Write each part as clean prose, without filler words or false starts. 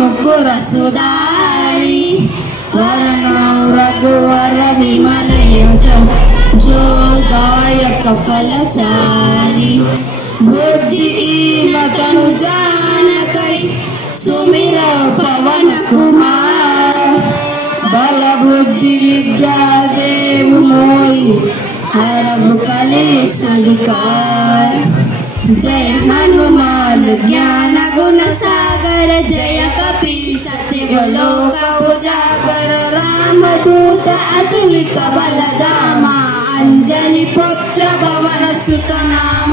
ముగ్గుర సుదారి వరణం రఘువర విమల యశ जो गायक फलचारी बुद्धिहीन तनु जानकै सुमिर पवन कुमार बल बुद्धि विद्या देव मोहि हरहु कलेश विकार। जय हनुमान ज्ञान गुण सागर जय कपीश तिह लोक उजागर रामदूत अतुलित बलधामा अंजनी पुत्र पवन सुत नाम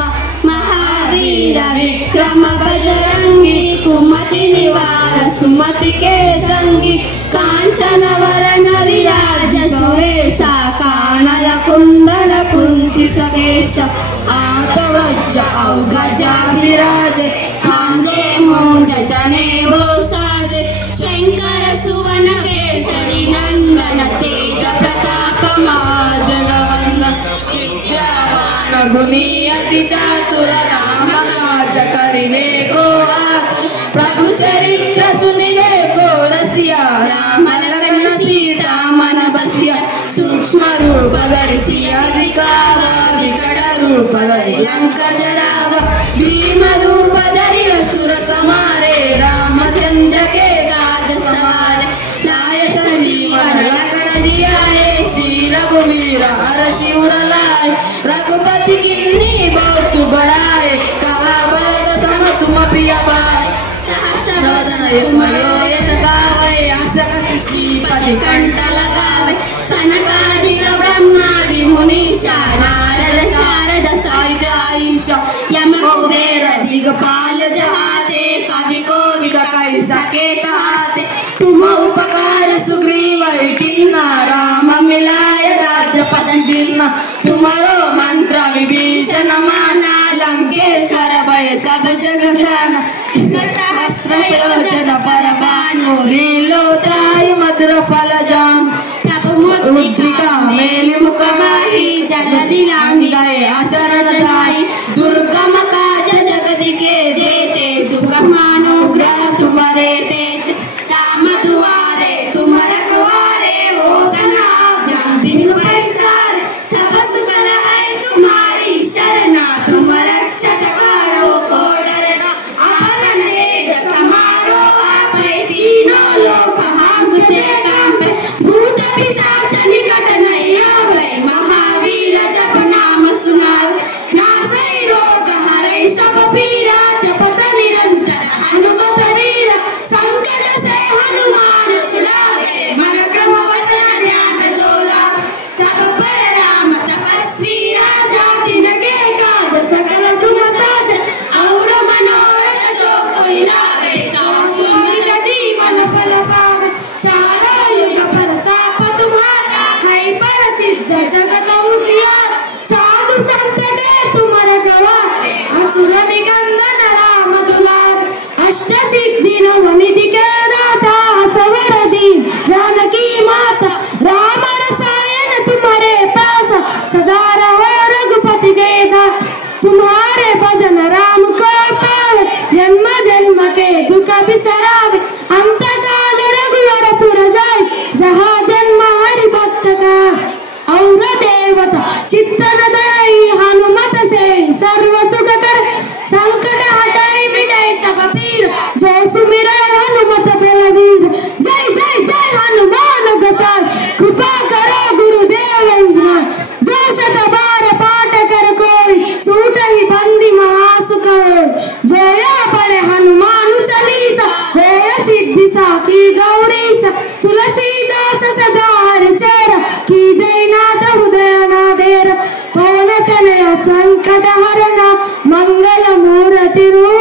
महावीर विक्रम बजरंगी कुमति निवार सुमति के संगी कांचन वरण विराज सुवेशा कानन कुंडल कुंचित केश आतवज्र औगजा विराज खांदे मूंज जनेऊ साजे शंकर सुवन केसरी नंदन तेज प्रताप महाजगवंदन विद्यावान गुणी अति चातुर राम काज करिवे को प्रभु चरित्र सुनिवे को रसिया राम लखन सीता मन बसिया सूक्ष्म रूप धरि अधिकाव विकट रूप धरि लंक जराव भीम रूप धरि असुर संहारे रामचंद्र के काज सवारे लाय संजीवन लखन जियाए श्री रघुवीर हरषि उर लाए रघुपति किन्नी बहुत बड़ाए कहा भरत सम तुम प्रिय भाई सहस वदन तुम यश गावै अस कस श्रीपति कंठ लगावै सनकादिक ब्रह्मादि मुनीषा नारद शारद सहित आईशा यम कुबेर दिगपाल जहाते कवि कोविद कहि सके कहाते तुम उपकार सुग्रीव कीन्हा राम मिलाय राजपद दीन्हा तुम्हारो मंत्र विभीषण माना लंकेश्वर भय सब जग ध्यान प्रयोजन परमानु लीलोताय मधुर फल जाम प्रभु मुद्रिका मेलि मुख माहि जलधि लांघिय आचरण दाई दुर्गम काज जगदिके जेते सुगमानुग्रह तुम्हारे तेते राम दुआरे तुम रखवारे हो तना बिनु पैसारे सब सुकल है तुम्हारी शरणा तुम रक्षक करो को डरना समारो आपै तीनों लोक हांकते कांपे भूत पिशाच निकट नहीं आवे महावीर जप नाम सुनावे नासै रोग हरै सब पीरा जपत निरंतर हनुमत वीरा संकट से हनुमान छुड़ावे मन क्रम वचन ध्यान जो लावे सब पर राम तपस्वी राजा तिनके काज सकल तुम साज और मनोरथ जो कोई लावे सुमित जीवन फल पावे चारों युग प्रताप तुम्हारा है प्रसिद्ध जगत उजियारा साधु संत के तुम रखवारे असुर निकंदन राम दुलारे अष्ट सिद्धि नव निधि के दाता सवर दीन जानकी माता राम रसायन तुम्हारे पास सदा रहो रघुपति के दास तुम्हारे भजन राम को पावे जन्म जन्म के दुख बिसरावे अंत काल रघुवर पुर जाय जहाँ जन्म हरि भक्त का और देवता चित्तन दई हनुमत से सर्व सुख कर संकट हटाई मिटाई सब पीर जो सुमिरै हनुमत बलवीर जय जय जय हनुमान गोसाई कृपा करो गुरुदेव जो शत बार पाठ कर कोई छूट ही बंदी महासुख जो या पढ़े हनुमान चालीसा हो सिद्धि साखी गौरीसा तुलसीदास सदा हरिचेरा की जय नाथ हृदय नादेर पवन तनय संकट हरना मंगल मूर्ति रूप